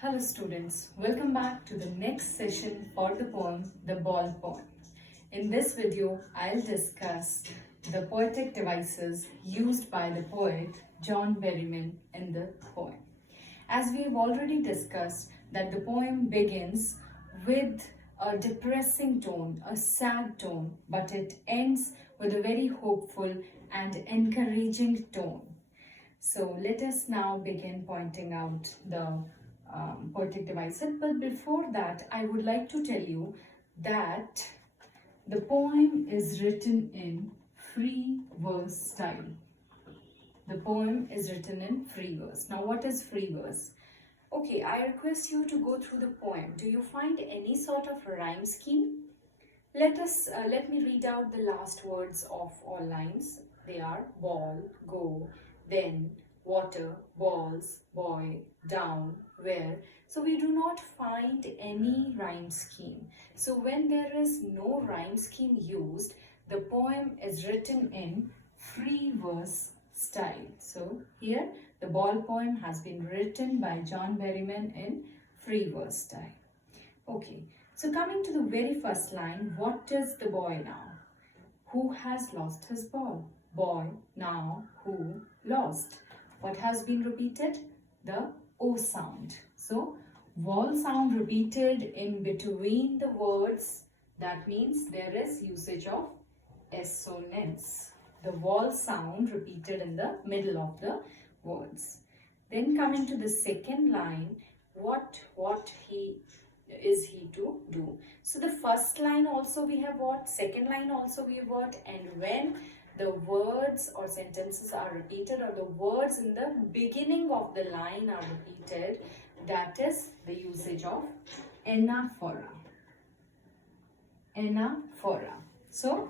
Hello students, welcome back to the next session for the poem, The Ball Poem. In this video, I'll discuss the poetic devices used by the poet John Berryman in the poem. As we have already discussed that the poem begins with a depressing tone, a sad tone, but it ends with a very hopeful and encouraging tone. So let us now begin pointing out the poetic devices. But before that, I would like to tell you that the poem is written in free verse style. The poem is written in free verse. Now, what is free verse? Okay, I request you to go through the poem. Do you find any sort of rhyme scheme? Let me read out the last words of all lines. They are ball, go, then, water, balls, boy, down, where. So we do not find any rhyme scheme. So when there is no rhyme scheme used, the poem is written in free verse style. So here the ball poem has been written by John Berryman in free verse style. Okay, so coming to the very first line, what is the boy now? Who has lost his ball? Boy, now, who lost? What has been repeated? The O sound. So, vowel sound repeated in between the words. That means there is usage of assonance. The vowel sound repeated in the middle of the words. Then coming to the second line, what is he to do? So the first line also we have what, second line also we have what, and when the words or sentences are repeated or the words in the beginning of the line are repeated, that is the usage of anaphora. Anaphora. So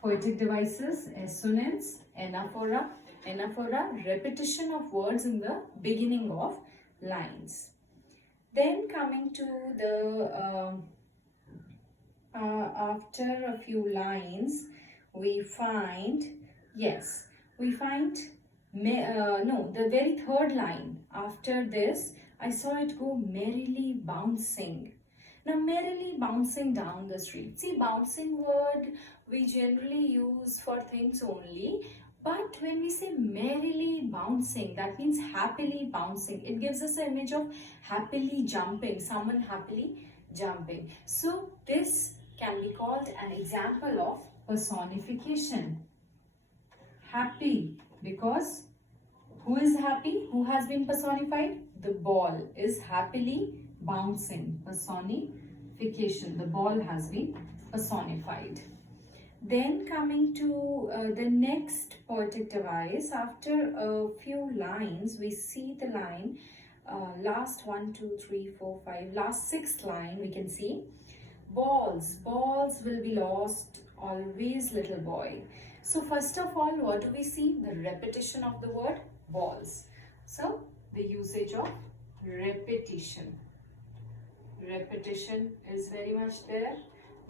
poetic devices, assonance, anaphora, repetition of words in the beginning of lines. Then coming to the after a few lines, we find the very third line. After this, I saw it go merrily bouncing. Now, merrily bouncing down the street. See, bouncing word we generally use for things only. But when we say merrily bouncing, that means happily bouncing. It gives us an image of happily jumping, someone happily jumping. So this can be called an example of personification. Happy, because who is happy? Who has been personified? The ball is happily bouncing. Personification. The ball has been personified. Then coming to the next poetic device, after a few lines, we see the line, last 1, 2, 3, 4, 5, last 6th line, we can see, balls will be lost, always little boy. So first of all, what do we see? The repetition of the word balls. So the usage of repetition. Repetition is very much there.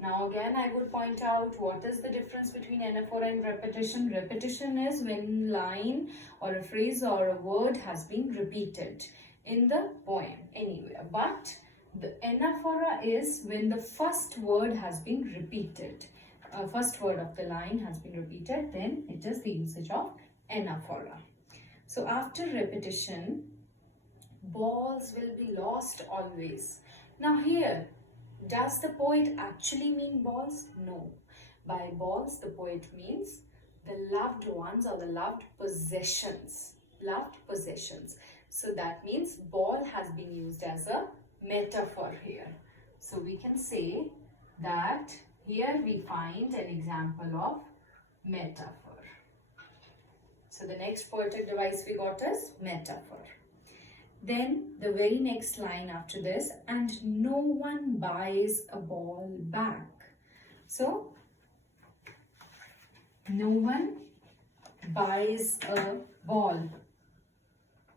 Now again, I would point out what is the difference between anaphora and repetition. Repetition is when line or a phrase or a word has been repeated in the poem anywhere. But the anaphora is when the first word has been repeated. First word of the line has been repeated, then it is the usage of anaphora. So after repetition, balls will be lost always. Now here, does the poet actually mean balls? No. By balls, the poet means the loved ones or the loved possessions. Loved possessions. So that means ball has been used as a metaphor here. So we can say that here we find an example of metaphor. So the next poetic device we got is metaphor. Then the very next line after this, and no one buys a ball back. So, no one buys a ball.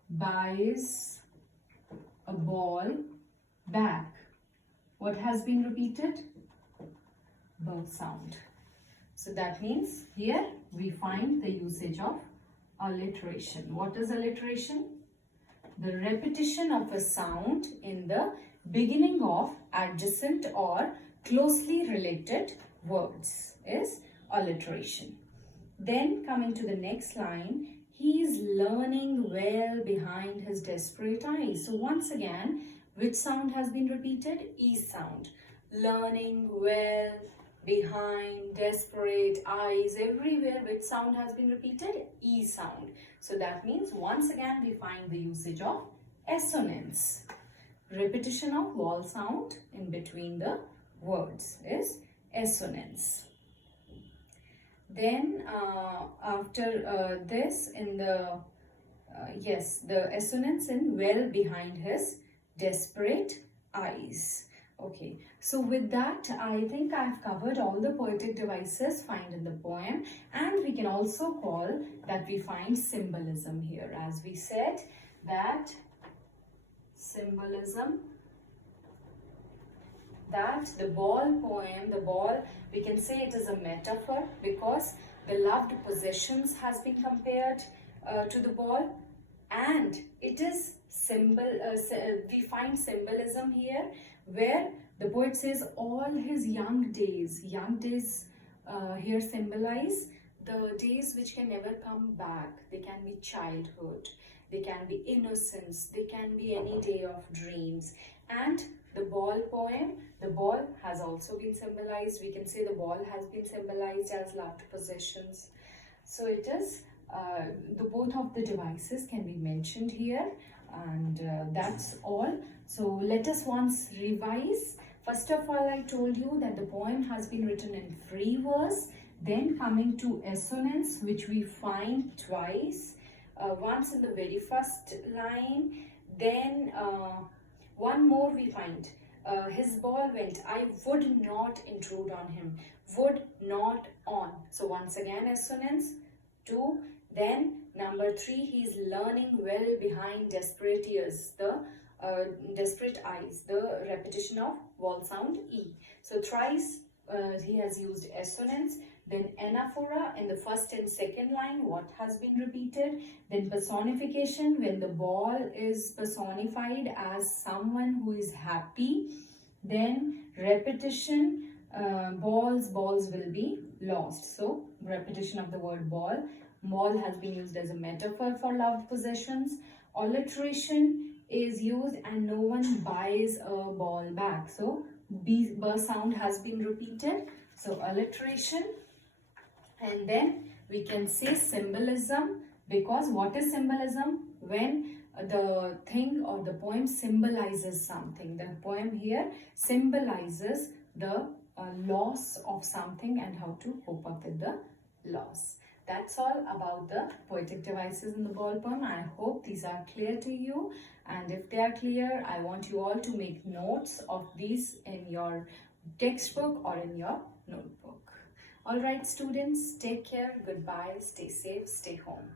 Buys a ball back. What has been repeated? B sound. So that means here we find the usage of alliteration. What is alliteration? the repetition of a sound in the beginning of adjacent or closely related words is alliteration. Then coming to the next line, he is learning well behind his desperate eyes. So once again, which sound has been repeated? E sound. Learning well behind desperate eyes. Everywhere which sound has been repeated? E sound. So that means once again we find the usage of assonance. Repetition of vowel sound in between the words is assonance. Then after this in the the assonance in well behind his desperate eyes. Okay, so with that I think I've covered all the poetic devices found in the poem, and we can also call that we find symbolism here. As we said that symbolism, that the ball poem, the ball, we can say it is a metaphor because the loved possessions has been compared to the ball, and it is we find symbolism here where the poet says all his young days here symbolize the days which can never come back. They can be childhood, they can be innocence, they can be any day of dreams. And the ball poem, the ball has also been symbolized. We can say the ball has been symbolized as loved possessions. So it is the both of the devices can be mentioned here, and that's all. So let us once revise. First of all, I told you that the poem has been written in free verse. Then coming to assonance, which we find twice. Once in the very first line, then one more we find. His ball went, I would not intrude on him. Would not on. So once again assonance. 2. Then number 3, he is learning well behind desperate ears. The desperate eyes. The repetition of vowel sound E. So thrice he has used assonance. Then anaphora in the first and second line, what has been repeated. Then personification, when the ball is personified as someone who is happy. Then repetition, balls will be lost. So repetition of the word ball. Ball has been used as a metaphor for loved possessions. Alliteration is used and no one buys a ball back. So B sound has been repeated. So alliteration. And then we can say symbolism, because what is symbolism? When the thing or the poem symbolizes something. The poem here symbolizes the loss of something and how to cope up with the loss. That's all about the poetic devices in the ball poem. I hope these are clear to you, and if they are clear, I want you all to make notes of these in your textbook or in your notebook. Alright students, take care, goodbye, stay safe, stay home.